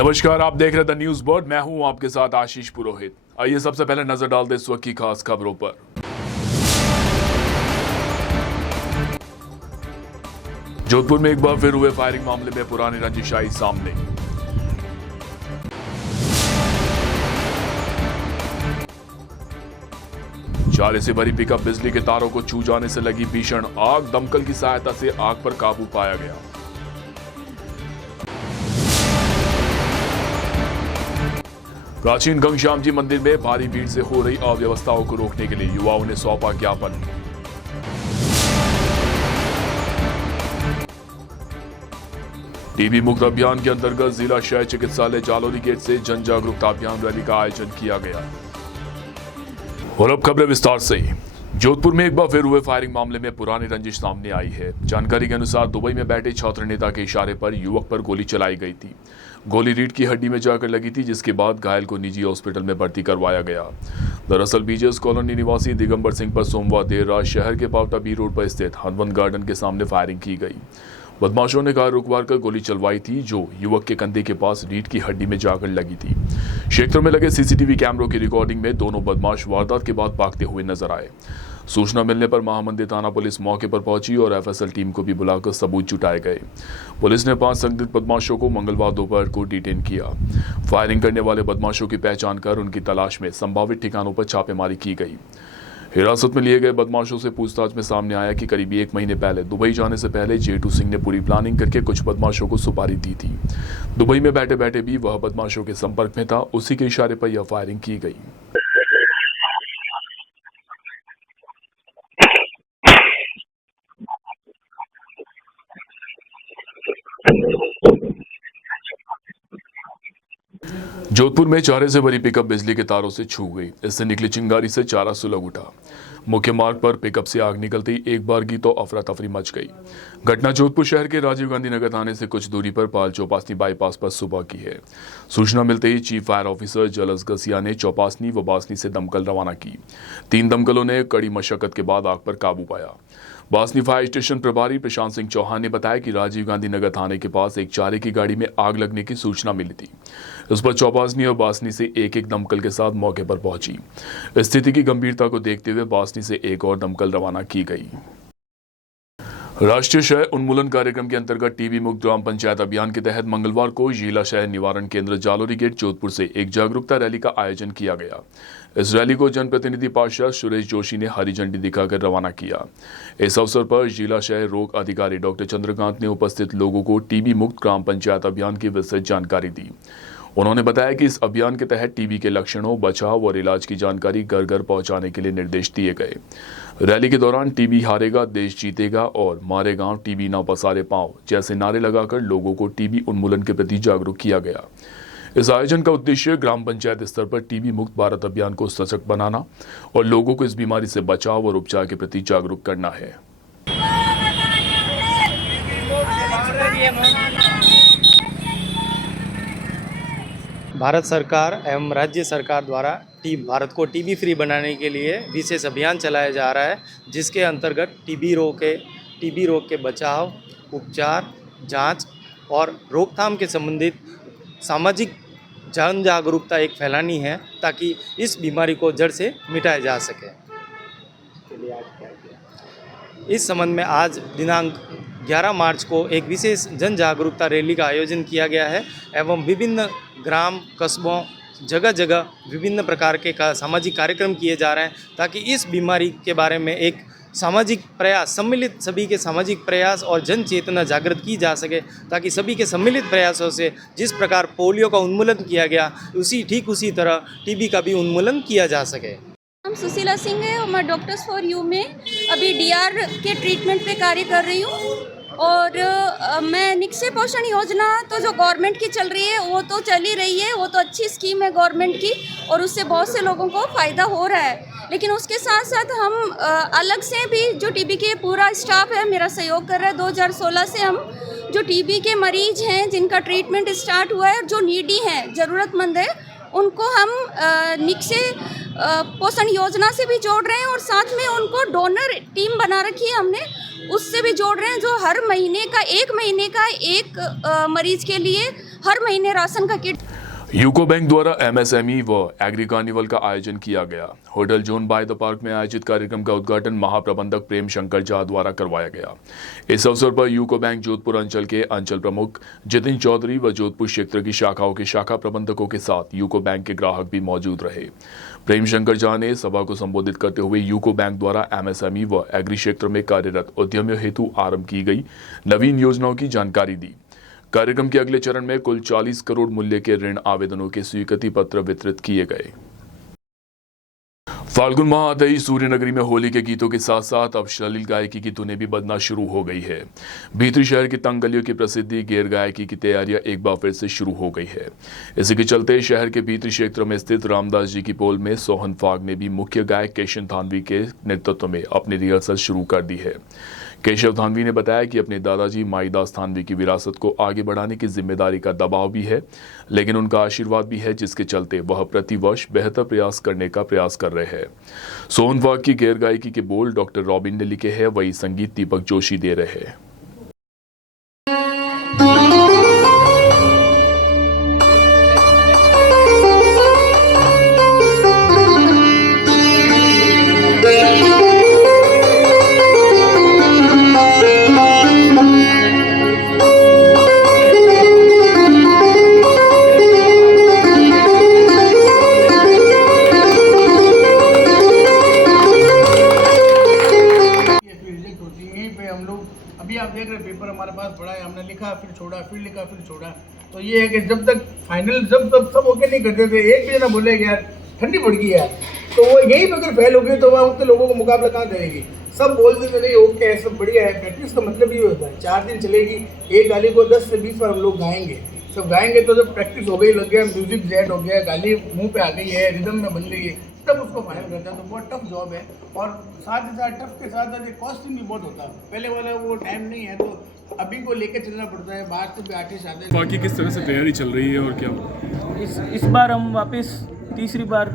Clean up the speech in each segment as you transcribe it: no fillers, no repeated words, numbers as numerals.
नमस्कार, आप देख रहे द न्यूज बोर्ड। मैं हूं आपके साथ आशीष पुरोहित। आइए सबसे पहले नजर डालते इस वक्त की खास खबरों पर। जोधपुर में एक बार फिर हुए फायरिंग मामले में पुरानी रंजिशाई सामने। चारे से भरी पिकअप बिजली के तारों को छू जाने से लगी भीषण आग। दमकल की सहायता से आग पर काबू पाया गया। प्राचीन घनश्याम जी मंदिर में भारी भीड़ से हो रही अव्यवस्थाओं को रोकने के लिए युवाओं ने सौंपा ज्ञापन। टीबी मुक्त अभियान के अंतर्गत जिला शहर चिकित्सालय जालोरी गेट से जन जागरूकता अभियान रैली का आयोजन किया गया। और अब खबरें विस्तार से। जोधपुर में एक बार फिर हुए फायरिंग मामले में पुरानी रंजिश सामने आई है। जानकारी के अनुसार दुबई में बैठे छात्र नेता के इशारे पर युवक पर गोली चलाई गई थी। गोली रीढ़ की हड्डी में जाकर लगी थी, जिसके बाद घायल को निजी हॉस्पिटल में भर्ती करवाया गया। दरअसल बीजेएस कॉलोनी निवासी दिगंबर सिंह पर सोमवार देर रात शहर के पावटा बी रोड पर स्थित हनुमंत गार्डन के सामने फायरिंग की गई। बदमाशों ने कार रुकवा कर गोली चलवाई थी, जो युवक के कंधे के पास रीढ़ की हड्डी में जाकर लगी थी। क्षेत्र में लगे सीसीटीवी कैमरों की रिकॉर्डिंग में दोनों बदमाश वारदात के बाद भागते हुए नजर आए। सूचना मिलने पर महामंदिर थाना पुलिस मौके पर पहुंची और एफएसएल टीम को भी बुलाकर सबूत जुटाए गए। पुलिस ने 5 संदिग्ध बदमाशों को मंगलवार दोपहर को डिटेन किया। फायरिंग करने वाले बदमाशों की पहचान कर उनकी तलाश में संभावित ठिकानों पर छापेमारी की गई। हिरासत में लिए गए बदमाशों से पूछताछ में सामने आया कि करीब 1 महीने पहले दुबई जाने से पहले जेटू सिंह ने पूरी प्लानिंग करके कुछ बदमाशों को सुपारी दी थी। दुबई में बैठे बैठे भी वह बदमाशों के संपर्क में था। उसी के इशारे पर यह फायरिंग की गई। जोधपुर में चारे से भरी पिकअप बिजली के तारों से छू गई। इससे निकली चिंगारी से चारा सुलग उठा। मुख्य मार्ग पर पिकअप से आग निकलते ही एक बार की तो अफरा तफरी मच गई। घटना जोधपुर शहर के राजीव गांधी नगर थाने से कुछ दूरी पर पाल चौपासनी बाईपास पर सुबह की है। सूचना मिलते ही चीफ फायर ऑफिसर जलस गसिया ने चौपासनी व बासनी से दमकल रवाना की। 3 दमकलों ने कड़ी मशक्कत के बाद आग पर काबू पाया। बासनी फायर स्टेशन प्रभारी प्रशांत सिंह चौहान ने बताया कि राजीव गांधी नगर थाने के पास एक चारे की गाड़ी में आग लगने की सूचना मिली थी। इस पर चौपासनी और बासनी से एक दमकल के साथ मौके पर पहुंची। स्थिति की गंभीरता को देखते हुए बासनी से एक और दमकल रवाना की गई। राष्ट्रीय शहर उन्मूलन कार्यक्रम के अंतर्गत टीबी मुक्त ग्राम पंचायत अभियान के तहत मंगलवार को जिला शहर निवारण केंद्र जालोरी गेट जोधपुर से एक जागरूकता रैली का आयोजन किया गया। इस रैली को जनप्रतिनिधि पार्षद सुरेश जोशी ने हरी झंडी दिखाकर रवाना किया। इस अवसर पर जिला शहर रोग अधिकारी डॉक्टर चंद्रकांत ने उपस्थित लोगों को टीबी मुक्त ग्राम पंचायत अभियान की विस्तृत जानकारी दी। उन्होंने बताया कि इस अभियान के तहत टीबी के लक्षणों, बचाव और इलाज की जानकारी घर घर पहुंचाने के लिए निर्देश दिए गए। रैली के दौरान टीबी हारेगा देश जीतेगा और मारे गांव टीबी ना पसारे पांव जैसे नारे लगाकर लोगों को टीबी उन्मूलन के प्रति जागरूक किया गया। इस आयोजन का उद्देश्य ग्राम पंचायत स्तर पर टीबी मुक्त भारत अभियान को सशक्त बनाना और लोगों को इस बीमारी से बचाव और उपचार के प्रति जागरूक करना है। भारत सरकार एवं राज्य सरकार द्वारा भारत को टीबी फ्री बनाने के लिए विशेष अभियान चलाया जा रहा है, जिसके अंतर्गत टीबी रोग के बचाव, उपचार, जांच और रोकथाम के संबंधित सामाजिक जन जागरूकता एक फैलानी है, ताकि इस बीमारी को जड़ से मिटाया जा सके। इस संबंध में आज दिनांक 11 मार्च को एक विशेष जन जागरूकता रैली का आयोजन किया गया है एवं विभिन्न ग्राम, कस्बों, जगह जगह विभिन्न प्रकार के सामाजिक कार्यक्रम किए जा रहे हैं, ताकि इस बीमारी के बारे में एक सामाजिक प्रयास, सम्मिलित सभी के सामाजिक प्रयास और जन चेतना जागृत की जा सके, ताकि सभी के सम्मिलित प्रयासों से जिस प्रकार पोलियो का उन्मूलन किया गया, उसी तरह टीबी का भी उन्मूलन किया जा सके। नाम सुशीला सिंह है और मैं डॉक्टर्स फॉर यू में अभी डीआर के ट्रीटमेंट पे कार्य कर रही हूँ। और मैं निक्षय पोषण योजना तो जो गवर्नमेंट की चल रही है वो तो चल ही रही है, वो तो अच्छी स्कीम है गवर्नमेंट की और उससे बहुत से लोगों को फ़ायदा हो रहा है। लेकिन उसके साथ साथ हम अलग से भी जो टीबी के पूरा स्टाफ है मेरा सहयोग कर रहा है। 2016 से हम जो टीबी के मरीज हैं जिनका ट्रीटमेंट स्टार्ट हुआ है, जो नीडी हैं, ज़रूरतमंद है, उनको हम निक्षय पोषण योजना से भी जोड़ रहे हैं और साथ में उनको डोनर टीम बना रखी है हमने, उससे भी जोड़ रहे हैं, जो हर महीने का 1 महीने का एक मरीज के लिए हर महीने राशन का किट। यूको बैंक द्वारा एमएसएमई व एग्री कार्निवल का आयोजन किया गया। Hotel zone by the park में आयोजित कार्यक्रम का उद्घाटन महाप्रबंधक प्रेम शंकर झा द्वारा करवाया गया। इस अवसर पर यूको बैंक जोधपुर अंचल के अंचल प्रमुख जितिन चौधरी व जोधपुर क्षेत्र की शाखाओं के शाखा प्रबंधकों के साथ यूको बैंक के ग्राहक भी मौजूद रहे। प्रेम शंकर झा ने सभा को संबोधित करते हुए यूको बैंक द्वारा एमएसएमई व एग्री क्षेत्र में कार्यरत उद्यमियों हेतु आरंभ की गई नवीन योजनाओं की जानकारी दी। कार्यक्रम के अगले चरण में कुल 40 करोड़ मूल्य के ऋण आवेदनों के स्वीकृति पत्र वितरित किए गए। फाल्गुन माह आते ही सूर्यनगरी में होली के गीतों के साथ साथ अब अश्लील गायकी की धुनें भी बजना शुरू हो गई है। भीतरी शहर की तंग गलियों की प्रसिद्धि गैर गायकी की तैयारियां एक बार फिर से शुरू हो गई है। इसी के चलते शहर के भीतरी क्षेत्र में स्थित रामदास जी की पोल में सोहन फाग ने भी मुख्य गायक केशव थानवी के नेतृत्व में अपनी रिहर्सल शुरू कर दी है। केशव थानवी ने बताया कि अपने दादाजी माईदास थानवी की विरासत को आगे बढ़ाने की जिम्मेदारी का दबाव भी है, लेकिन उनका आशीर्वाद भी है, जिसके चलते वह प्रतिवर्ष बेहतर प्रयास करने का प्रयास कर रहे हैं। सोहन फाग की गैर गायकी के बोल डॉक्टर रॉबिन ने लिखे हैं, वही संगीत दीपक जोशी दे रहे हैं। अभी आप देख रहे हैं पेपर हमारे पास पड़ा है, हमने लिखा फिर छोड़ा, फिर लिखा फिर छोड़ा। तो ये है कि जब तक फाइनल जब तक सब ओके नहीं करते थे, एक भी ना बोले यार ठंडी पड़ गई यार, तो वो यही पे अगर फेल हो गई तो वह उतने लोगों को मुकाबला कहाँ करेगी। सब बोलते थे नहीं ओके है, सब बढ़िया है। प्रैक्टिस का मतलब ये होता है 4 दिन चलेगी, एक गाली को 10 से 20 बार हम लोग गाएंगे। सब गाएंगे तो जब प्रैक्टिस हो गई, लग गया म्यूजिक जेट हो गया, गाली मुंह पे आ गई है, रिदम में बन गई है, तब उसको फाइनल करता है। तो बहुत टफ जॉब है और साथ ही साथ टफ के साथ साथ कॉस्टिंग भी बहुत होता है। पहले वाला वो टाइम नहीं है, तो अभी को लेके चलना पड़ता है। बाहर से भी आर्टिस्ट आते हैं। बाकी किस तरह से तैयारी चल रही है और क्या इस बार हम वापस तीसरी बार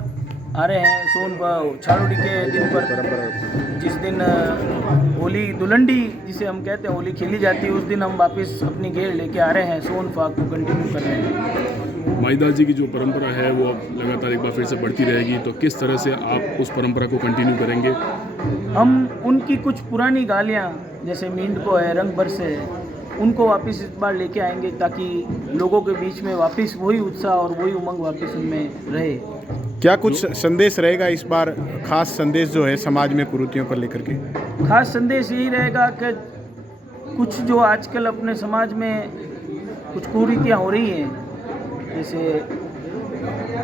आ रहे हैं सोन छाड़ोड़ी के दिन पर, जिस दिन होली दुलंडी जिसे हम कहते हैं होली खेली जाती है, उस दिन हम वापस अपनी गेर लेके आ रहे हैं, सोन फाग को कंटिन्यू कर रहे हैं। माईदास जी की जो परंपरा है वो अब लगातार एक बार फिर से बढ़ती रहेगी, तो किस तरह से आप उस परंपरा को कंटिन्यू करेंगे? हम उनकी कुछ पुरानी गालियाँ जैसे मींडको है, रंग बरसे है, उनको वापस इस बार लेके आएंगे ताकि लोगों के बीच में वापस वही उत्साह और वही उमंग वापस उनमें रहे। क्या कुछ संदेश रहेगा इस बार, खास संदेश जो है समाज में कुरीतियों को लेकर के? खास संदेश यही रहेगा कि कुछ जो आजकल अपने समाज में कुछ कुरीतियाँ हो रही हैं, जैसे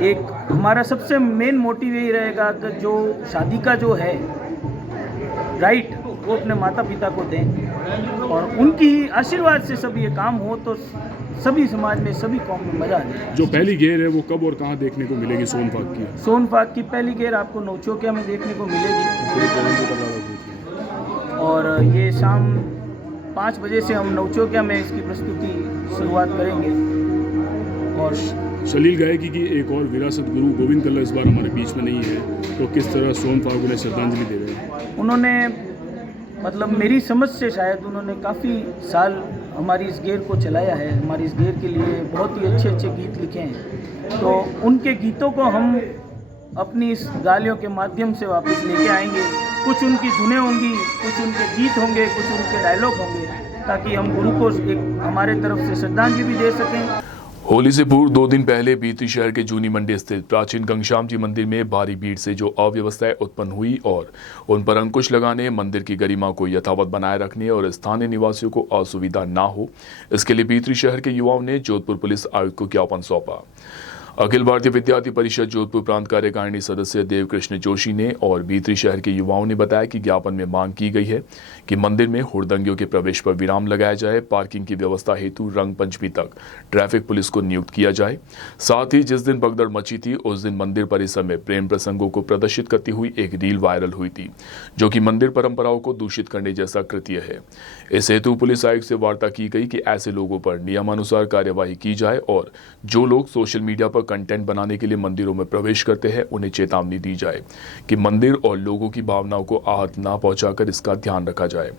एक हमारा सबसे मेन मोटिव यही रहेगा कि जो शादी का जो है राइट वो अपने माता पिता को दें और उनकी आशीर्वाद से सब ये काम हो तो सभी समाज में सभी कौम में मजा आ जाए। जो पहली गेर है वो कब और कहाँ देखने को मिलेगी सोन फाग की? सोन फाग की पहली गेर आपको नौचौकिया में देखने को मिलेगी और ये शाम 5 बजे से हम नौचौकिया में इसकी प्रस्तुति शुरुआत करेंगे। और अश्लील गायकी की एक और विरासत गुरु गोविंद कल्ला इस बार हमारे बीच में नहीं है, तो किस तरह सोन फाग उन्हें श्रद्धांजलि दे रहे हैं? उन्होंने मतलब मेरी समझ से शायद उन्होंने काफ़ी साल हमारी इस गेर को चलाया है, हमारी इस गेर के लिए बहुत ही अच्छे अच्छे गीत लिखे हैं, तो उनके गीतों को हम अपनी इस गालियों के माध्यम से वापस लेके आएंगे। कुछ उनकी धुनें होंगी, कुछ उनके गीत होंगे, कुछ उनके डायलॉग होंगे, ताकि हम गुरु को एक हमारे तरफ से श्रद्धांजलि भी दे सकें। होली से पूर्व 2 दिन पहले बीती शहर के जूनी मंडी स्थित प्राचीन घनश्याम जी मंदिर में भारी भीड़ से जो अव्यवस्थाएं उत्पन्न हुई और उन पर अंकुश लगाने, मंदिर की गरिमा को यथावत बनाए रखने और स्थानीय निवासियों को असुविधा ना हो, इसके लिए बीती शहर के युवाओं ने जोधपुर पुलिस आयुक्त को ज्ञापन सौंपा। अखिल भारतीय विद्यार्थी परिषद जोधपुर प्रांत कार्यकारिणी सदस्य देवकृष्ण जोशी ने और भीतरी शहर के युवाओं ने बताया कि ज्ञापन में मांग की गई है कि मंदिर में हुड़दंगियों के प्रवेश पर विराम लगाया जाए, पार्किंग की व्यवस्था हेतु रंग पंचमी तक ट्रैफिक पुलिस को नियुक्त किया जाए। साथ ही जिस दिन भगदड़ मची थी उस दिन मंदिर परिसर में प्रेम प्रसंगों को प्रदर्शित करती हुई एक रील वायरल हुई थी, जो कि मंदिर परंपराओं को दूषित करने जैसा कृत्य है। इस हेतु पुलिस आयुक्त से वार्ता की गई कि ऐसे लोगों पर नियमानुसार कार्यवाही की जाए और जो लोग सोशल मीडिया पर व कंटेंट बनाने के लिए मंदिरों में प्रवेश करते हैं उन्हें चेतावनी दी जाए कि मंदिर और लोगों की भावनाओं को आहत न पहुंचाकर इसका ध्यान रखा जाए।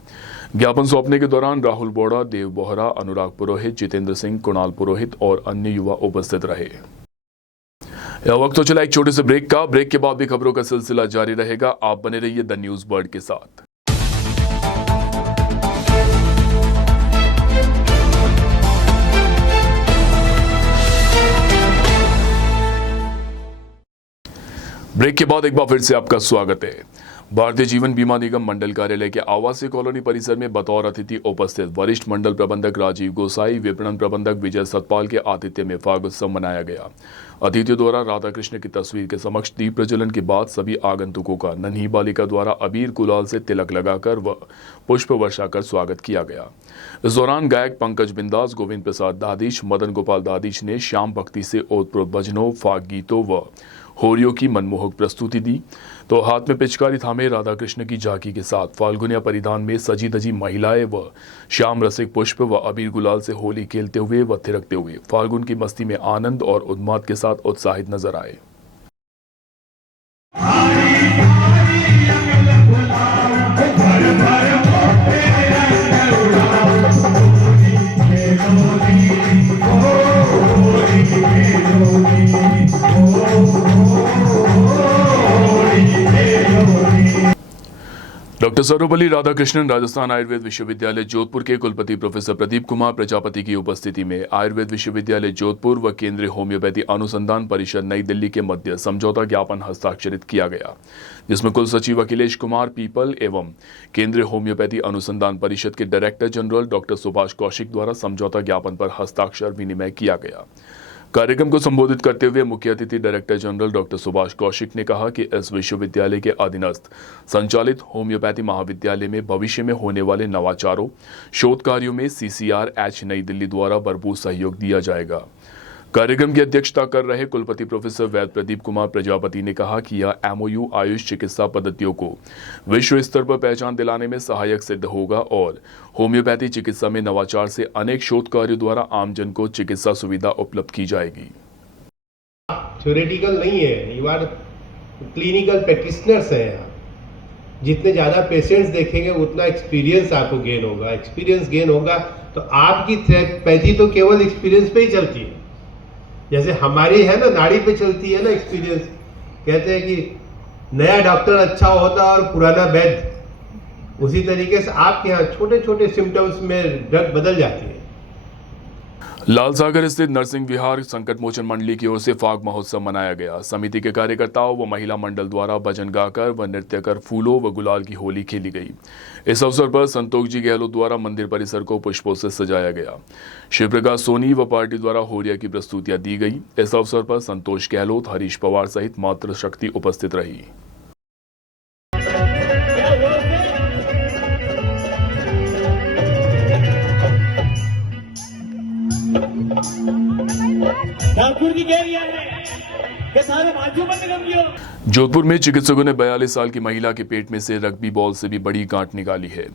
ज्ञापन सौंपने के दौरान राहुल बोड़ा, देव बोहरा, अनुराग पुरोहित, जितेंद्र सिंह, कुणाल पुरोहित और अन्य युवा उपस्थित रहे। यह वक्त तो चला एक छोटे से ब्रेक का। ब्रेक के बाद भी खबरों का सिलसिला जारी रहेगा। आप बने रहिए द न्यूज बर्ड के साथ। ब्रेक के बाद एक बार फिर से आपका स्वागत है। भारतीय जीवन बीमा निगम मंडल कार्यालय के आवासीय कॉलोनी परिसर में बतौर अतिथि उपस्थित वरिष्ठ मंडल प्रबंधक राजीव गोसाई, विपणन प्रबंधक विजय सतपाल के आतिथ्य में फाग उत्सव मनाया गया। अतिथियों द्वारा राधा कृष्ण की तस्वीर के समक्ष दीप प्रज्वलन के बाद सभी आगंतुकों का नन्ही बालिका द्वारा अबीर गुलाल से तिलक लगाकर व पुष्प वर्षा कर स्वागत किया गया। इस दौरान गायक पंकज बिंदास, गोविंद प्रसाद दादीश, मदन गोपाल दादीश ने श्याम भक्ति से ओतप्रोत भजनों, फाग गीतों व होरियों की मनमोहक प्रस्तुति दी तो हाथ में पिचकारी थामे राधा कृष्ण की झांकी के साथ फाल्गुनिया परिधान में सजी धजी महिलाएं व श्याम रसिक पुष्प व अबीर गुलाल से होली खेलते हुए व थिरकते हुए फाल्गुन की मस्ती में आनंद और उन्माद के साथ उत्साहित नजर आए। डॉक्टर सर्वपल्ली राधाकृष्णन राजस्थान आयुर्वेद विश्वविद्यालय जोधपुर के कुलपति प्रोफेसर प्रदीप कुमार प्रजापति की उपस्थिति में आयुर्वेद विश्वविद्यालय जोधपुर व केंद्रीय होम्योपैथी अनुसंधान परिषद नई दिल्ली के मध्य समझौता ज्ञापन हस्ताक्षरित किया गया, जिसमें कुल सचिव अखिलेश कुमार पीपल एवं केंद्रीय होम्योपैथी अनुसंधान परिषद के director general doctor Subhash Kaushik द्वारा समझौता ज्ञापन पर हस्ताक्षर विनिमय किया गया। कार्यक्रम को संबोधित करते हुए मुख्य अतिथि director general doctor Subhash Kaushik ने कहा कि इस विश्वविद्यालय के अधीनस्थ संचालित होम्योपैथी महाविद्यालय में भविष्य में होने वाले नवाचारों, शोध कार्यों में CCRH नई दिल्ली द्वारा भरपूर सहयोग दिया जाएगा। कार्यक्रम की अध्यक्षता कर रहे कुलपति प्रोफेसर वैद्य प्रदीप कुमार प्रजापति ने कहा कि यह MOU आयुष चिकित्सा पद्धतियों को विश्व स्तर पर पहचान दिलाने में सहायक सिद्ध होगा और होम्योपैथी चिकित्सा में नवाचार से अनेक शोध कार्यों द्वारा आमजन को चिकित्सा सुविधा उपलब्ध की जाएगी। थ्योरेटिकल नहीं है, यू आर क्लिनिकल प्रैक्टिशनर्स हैं यहाँ। जितने ज़्यादा पेशेंट्स देखेंगे उतना एक्सपीरियंस आपको गेन होगा। एक्सपीरियंस गेन होगा तो आपकी थेरेपी तो केवल एक्सपीरियंस पे ही चलती है। जैसे हमारी है ना, नाड़ी पे चलती है ना एक्सपीरियंस। कहते हैं कि नया डॉक्टर अच्छा होता और पुराना वैद्य। उसी तरीके से आपके यहाँ छोटे छोटे सिम्टम्स में ड्रग बदल जाती है। लाल सागर स्थित नरसिंह विहार संकट मोचन मंडली की ओर से फाग महोत्सव मनाया गया। समिति के कार्यकर्ताओं व महिला मंडल द्वारा भजन गाकर व नृत्य कर फूलों व गुलाल की होली खेली गई। इस अवसर पर संतोष जी गहलोत द्वारा मंदिर परिसर को पुष्पों से सजाया गया। शिव प्रकाश सोनी व पार्टी द्वारा होरिया की प्रस्तुतियां दी गई। इस अवसर पर संतोष गहलोत, हरीश पवार सहित मातृशक्ति उपस्थित रही। जोधपुर में चिकित्सकों ने 42 साल की महिला के पेट में से रग्बी बॉल से भी बड़ी गांठ निकाली है।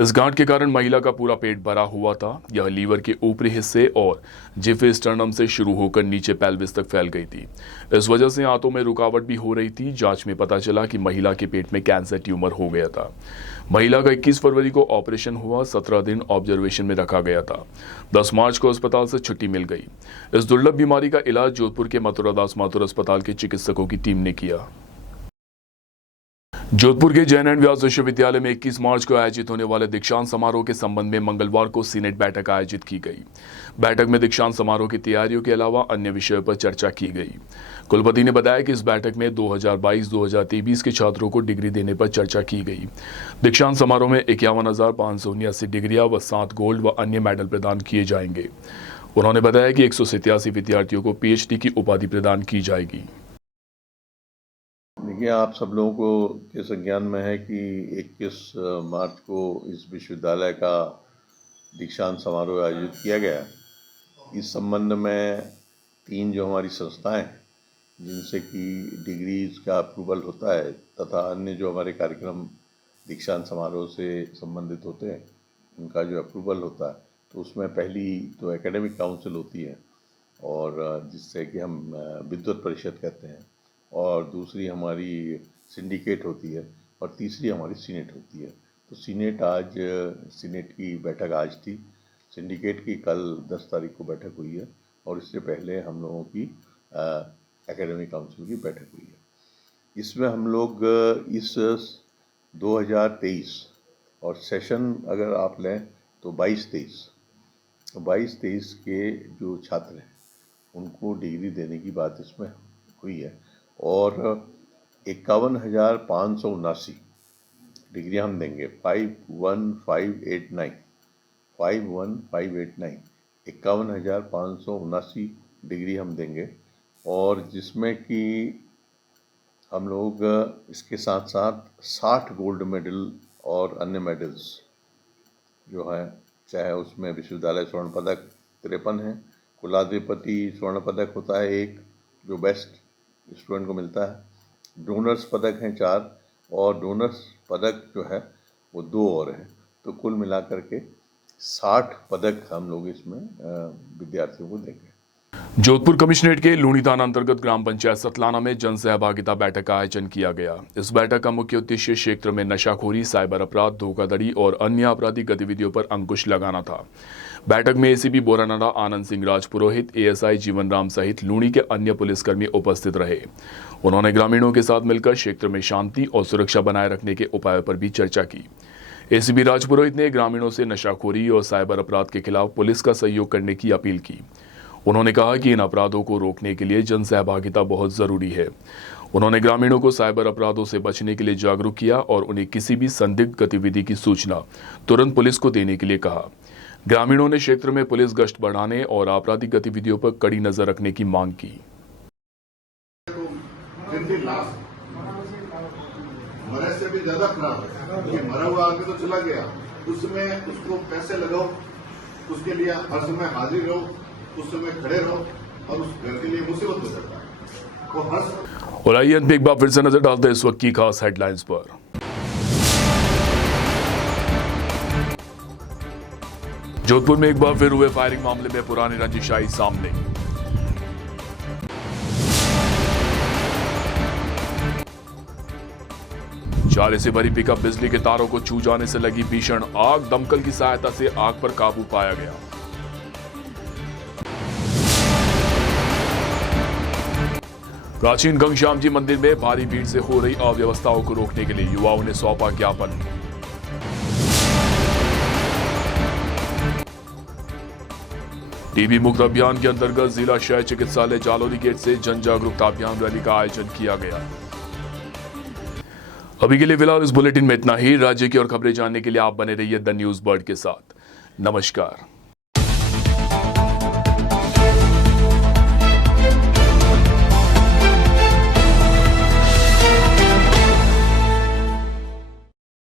इस गांठ के कारण महिला का पूरा पेट भरा हुआ था। यह लीवर के ऊपरी हिस्से और जिफे स्टर्नम से शुरू होकर नीचे पेल्विस तक फैल गई थी। इस वजह से आंतों में रुकावट भी हो रही थी। जांच में पता चला कि महिला के पेट में कैंसर ट्यूमर हो गया था। महिला का 21 फरवरी को ऑपरेशन हुआ। 17 दिन ऑब्जर्वेशन में रखा गया था। 10 मार्च को अस्पताल से छुट्टी मिल गई। इस दुर्लभ बीमारी का इलाज जोधपुर के मथुरादास माथुर अस्पताल के चिकित्सकों की टीम ने किया। जोधपुर के जैन एंड व्यास विश्वविद्यालय में 21 मार्च को आयोजित होने वाले दीक्षांत समारोह के संबंध में मंगलवार को सीनेट बैठक आयोजित की गई। बैठक में दीक्षांत समारोह की तैयारियों के अलावा अन्य विषयों पर चर्चा की गई। कुलपति ने बताया कि इस बैठक में 2022-2023 के छात्रों को डिग्री देने पर चर्चा की गई। दीक्षांत समारोह में 51,579 डिग्रियां व 7 गोल्ड व अन्य मेडल प्रदान किए जाएंगे। उन्होंने बताया कि 187 विद्यार्थियों को PhD की उपाधि प्रदान की जाएगी। देखिए, आप सब लोगों को के संज्ञान में है कि 21 मार्च को इस विश्वविद्यालय का दीक्षांत समारोह आयोजित किया गया। इस संबंध में 3 जो हमारी संस्थाएं जिनसे कि डिग्रीज का अप्रूवल होता है तथा अन्य जो हमारे कार्यक्रम दीक्षांत समारोह से संबंधित होते हैं उनका जो अप्रूवल होता है, तो उसमें पहली तो एकेडमिक काउंसिल होती है और जिससे कि हम विद्युत परिषद कहते हैं, और दूसरी हमारी सिंडिकेट होती है, और तीसरी हमारी सीनेट होती है। तो सीनेट की बैठक आज थी, सिंडिकेट की कल 10 तारीख को बैठक हुई है, और इससे पहले हम लोगों की एकेडमिक काउंसिल की बैठक हुई है। इसमें हम लोग इस 2023 और सेशन अगर आप लें तो 22-23 के जो छात्र हैं उनको डिग्री देने की बात इसमें हुई है, और 51,579 डिग्री हम देंगे। 51,579 डिग्री हम देंगे, और जिसमें कि हम लोग इसके साथ साथ 60 गोल्ड मेडल और अन्य मेडल्स जो हैं, चाहे उसमें विश्वविद्यालय स्वर्ण पदक 53 हैं, कुलाधिपति स्वर्ण पदक होता है एक जो बेस्ट स्टूडेंट को मिलता है, डोनर्स पदक हैं 4, और डोनर्स पदक जो है वो 2 और हैं। तो कुल मिलाकर के 60 पदक हम लोग इसमें विद्यार्थियों को देंगे। जोधपुर कमिश्नरेट के लूणी थाना अंतर्गत ग्राम पंचायत सतलाना में जन सहभागिता बैठक का आयोजन किया गया। इस बैठक का मुख्य उद्देश्य क्षेत्र में नशाखोरी, साइबर अपराध, धोखाधड़ी और अन्य आपराधिक गतिविधियों पर अंकुश लगाना था। बैठक में एसीपी बोरानाडा आनंद सिंह राजपुरोहित, एएसआई जीवन राम सहित लूणी के अन्य पुलिसकर्मी उपस्थित रहे। उन्होंने ग्रामीणों के साथ मिलकर क्षेत्र में शांति और सुरक्षा बनाए रखने के उपायों पर भी चर्चा की। एसीपी राजपुरोहित ने ग्रामीणों से नशाखोरी और साइबर अपराध के खिलाफ पुलिस का सहयोग करने की अपील की। उन्होंने कहा कि इन अपराधों को रोकने के लिए जन सहभागिता बहुत जरूरी है। उन्होंने ग्रामीणों को साइबर अपराधों से बचने के लिए जागरूक किया और उन्हें किसी भी संदिग्ध गतिविधि की सूचना तुरंत पुलिस को देने के लिए कहा। ग्रामीणों ने क्षेत्र में पुलिस गश्त बढ़ाने और आपराधिक गतिविधियों पर कड़ी नजर रखने की मांग की। मरे से भी ज्यादा खराब है, क्योंकि मरा हुआ आगे तो चला गया, उसमें उसको पैसे लगाओ, उसके लिए हर समय हाजिर रहो, उस समय खड़े रहो, और उस घर के लिए मुसीबत हो जाता है। तो और आइए एक बार फिर से नजर डालते हैं इस वक्त की खास हेडलाइंस पर। जोधपुर में एक बार फिर हुए फायरिंग मामले में पुरानी रंजिशाई सामने। चारे से भरी पिकअप बिजली के तारों को छू जाने से लगी भीषण आग, दमकल की सहायता से आग पर काबू पाया गया। प्राचीन घनश्याम जी मंदिर में भारी भीड़ से हो रही अव्यवस्थाओं को रोकने के लिए युवाओं ने सौंपा ज्ञापन। टीबी मुक्त अभियान के अंतर्गत जिला शय चिकित्सालय जालोरी गेट से जन जागरूकता अभियान रैली का आयोजन किया गया। अभी के लिए फिलहाल इस बुलेटिन में इतना ही। राज्य की और खबरें जानने के लिए आप बने रहिए द न्यूज बर्ड के साथ। नमस्कार।